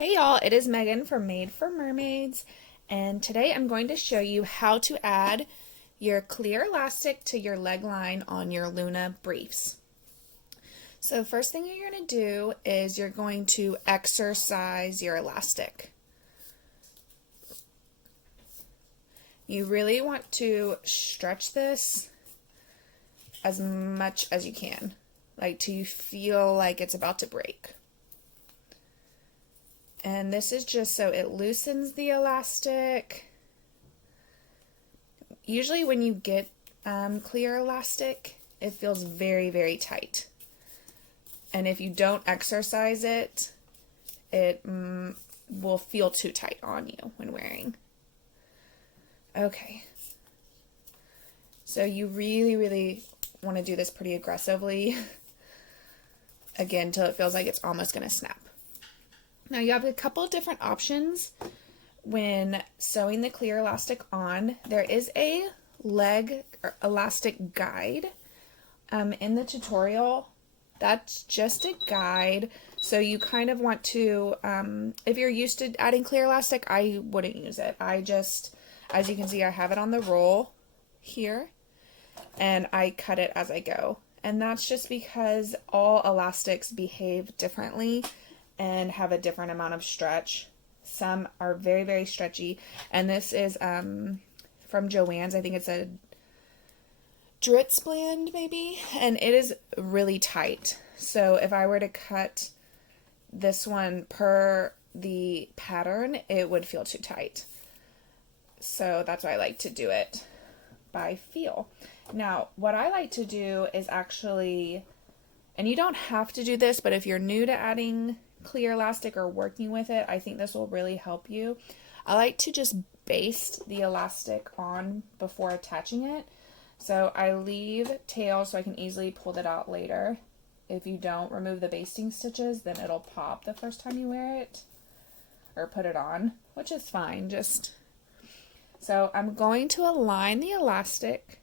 Hey y'all, it is Megan from Made for Mermaids, and today I'm going to show you how to add your clear elastic to your leg line on your Luna briefs. So first thing you're going to do is you're going to exercise your elastic. You really want to stretch this as much as you can, like till you feel like it's about to break. And this is just so it loosens the elastic. Usually when you get clear elastic, it feels very, very tight. And if you don't exercise it, it will feel too tight on you when wearing. Okay. So you really, really want to do this pretty aggressively. Again, till it feels like it's almost going to snap. Now you have a couple of different options when sewing the clear elastic on. There is a leg elastic guide in the tutorial. That's just a guide. So you kind of want to, if you're used to adding clear elastic, I wouldn't use it. I just, as you can see, I have it on the roll here and I cut it as I go. And that's just because all elastics behave differently and have a different amount of stretch. Some are very, very stretchy. And this is from Joann's. I think it's a Dritz blend maybe. And it is really tight. So if I were to cut this one per the pattern, it would feel too tight. So that's why I like to do it by feel. Now, what I like to do is actually, and you don't have to do this, but if you're new to adding clear elastic or working with it, I think this will really help you. I like to just baste the elastic on before attaching it. So I leave tail so I can easily pull it out later. If you don't remove the basting stitches, then it'll pop the first time you wear it or put it on, which is fine. So I'm going to align the elastic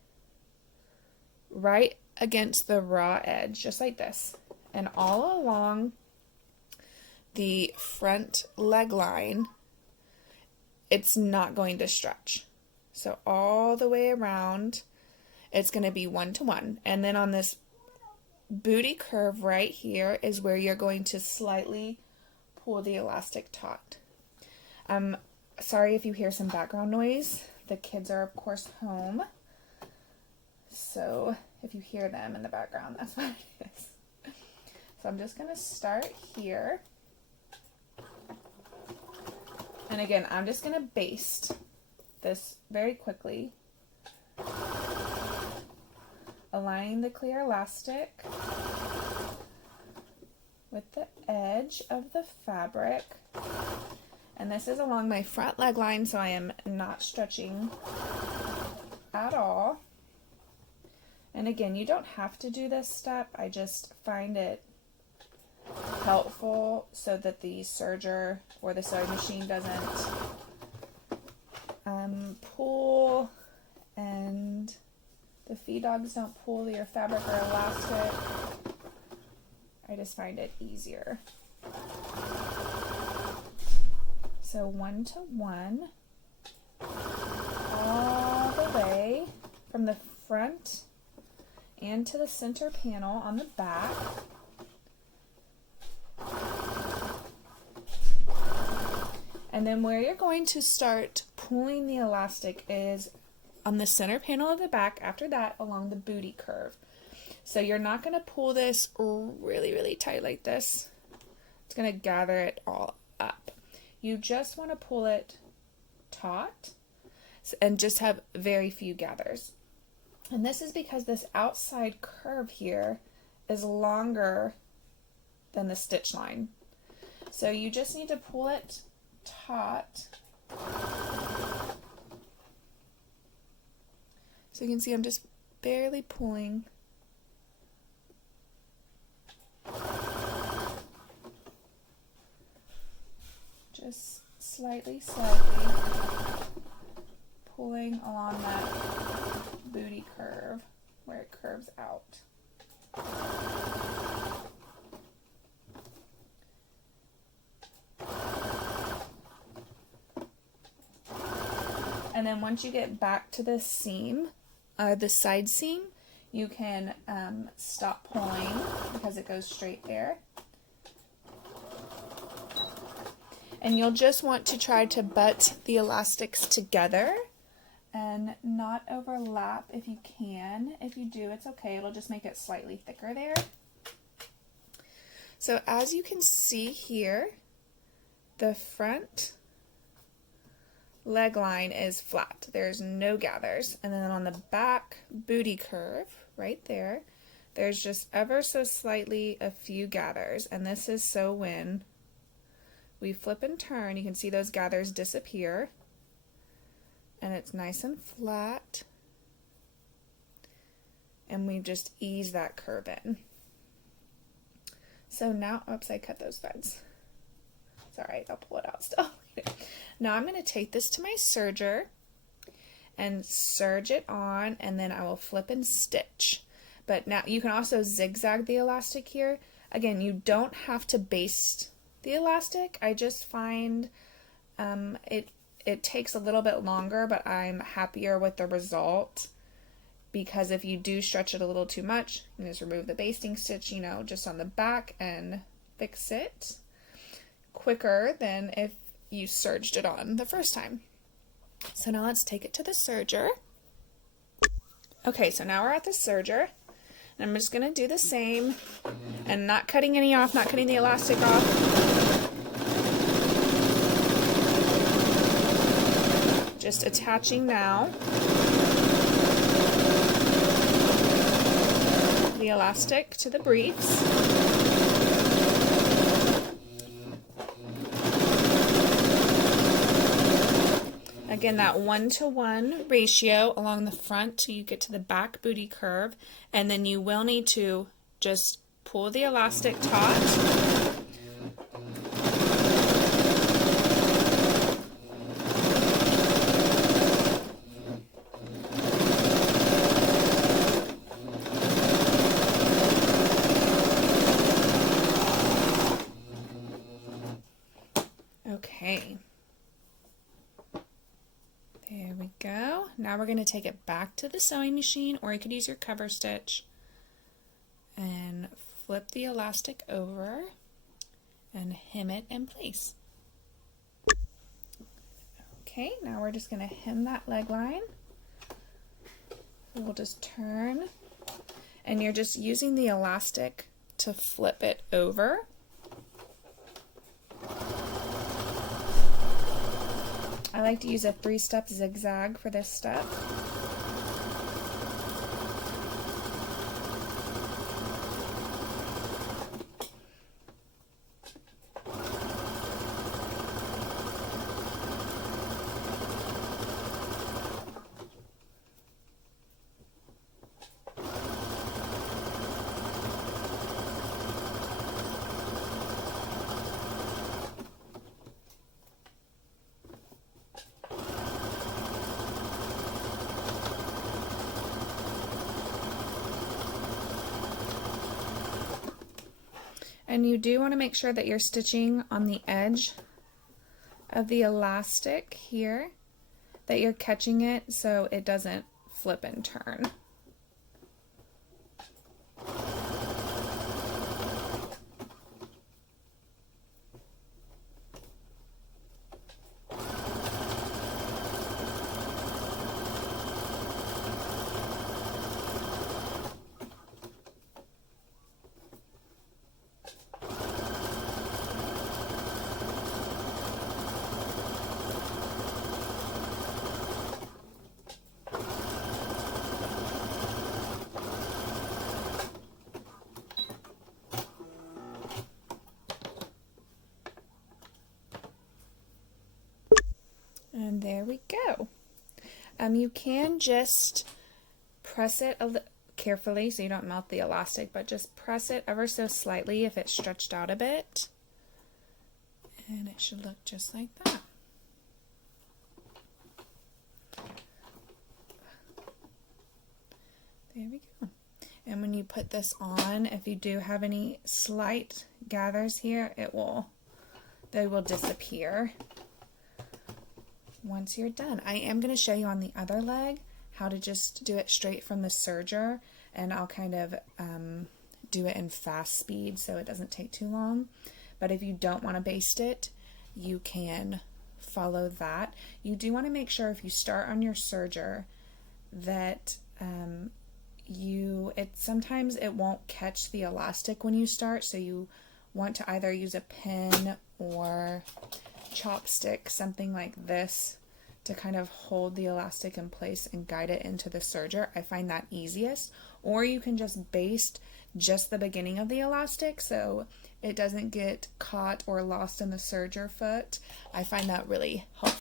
right against the raw edge, just like this. And all along the front leg line, it's not going to stretch. So all the way around, it's going to be 1-to-1. And then on this booty curve right here is where you're going to slightly pull the elastic taut. Sorry if you hear some background noise. The kids are, of course, home. So if you hear them in the background, that's what it is. So I'm just going to start here. And again, I'm just going to baste this very quickly, aligning the clear elastic with the edge of the fabric. And this is along my front leg line, so I am not stretching at all. And again, you don't have to do this step. I just find it helpful so that the serger or the sewing machine doesn't pull, and the feed dogs don't pull your fabric or elastic. I just find it easier. So 1-to-1 all the way from the front and to the center panel on the back. And then where you're going to start pulling the elastic is on the center panel of the back, after that along the booty curve. So you're not going to pull this really, really tight like this. It's going to gather it all up. You just want to pull it taut and just have very few gathers. And this is because this outside curve here is longer than the stitch line. So you just need to pull it taut. So you can see I'm just barely pulling. Just slightly pulling along that booty curve where it curves out. And then once you get back to the seam, the side seam, you can stop pulling because it goes straight there. And you'll just want to try to butt the elastics together and not overlap if you can. If you do, it's okay. It'll just make it slightly thicker there. So as you can see here, the front leg line is flat. There's no gathers. And then on the back booty curve, right there, there's just ever so slightly a few gathers. And this is so when we flip and turn, you can see those gathers disappear. And it's nice and flat. And we just ease that curve in. So now, oops, I cut those threads. It's all right, I'll pull it out still. Now I'm going to take this to my serger and serge it on, and then I will flip and stitch. But now you can also zigzag the elastic here. Again, you don't have to baste the elastic. I just find it takes a little bit longer, but I'm happier with the result, because if you do stretch it a little too much, you can just remove the basting stitch, you know, just on the back and fix it quicker than if you serged it on the first time. So now let's take it to the serger. Okay, so now we're at the serger, and I'm just going to do the same, and not cutting any off, not cutting the elastic off. Just attaching now the elastic to the briefs. Again, that 1-to-1 ratio along the front till you get to the back booty curve, and then you will need to just pull the elastic taut. Okay. There we go. Now we're going to take it back to the sewing machine, or you could use your cover stitch and flip the elastic over and hem it in place. Okay, now we're just going to hem that leg line. We'll just turn, and you're just using the elastic to flip it over. I like to use a 3-step zigzag for this step. And you do want to make sure that you're stitching on the edge of the elastic here, that you're catching it so it doesn't flip and turn. And there we go. You can just press it carefully so you don't melt the elastic, but just press it ever so slightly if it's stretched out a bit. And it should look just like that. There we go. And when you put this on, if you do have any slight gathers here, they will disappear. once you're done. I am going to show you on the other leg how to just do it straight from the serger, and I'll kind of do it in fast speed so it doesn't take too long. But if you don't want to baste it, you can follow that. You do want to make sure if you start on your serger that sometimes it won't catch the elastic when you start, so you want to either use a pin or chopstick, something like this, to kind of hold the elastic in place and guide it into the serger. I find that easiest. Or you can just baste just the beginning of the elastic so it doesn't get caught or lost in the serger foot. I find that really helpful.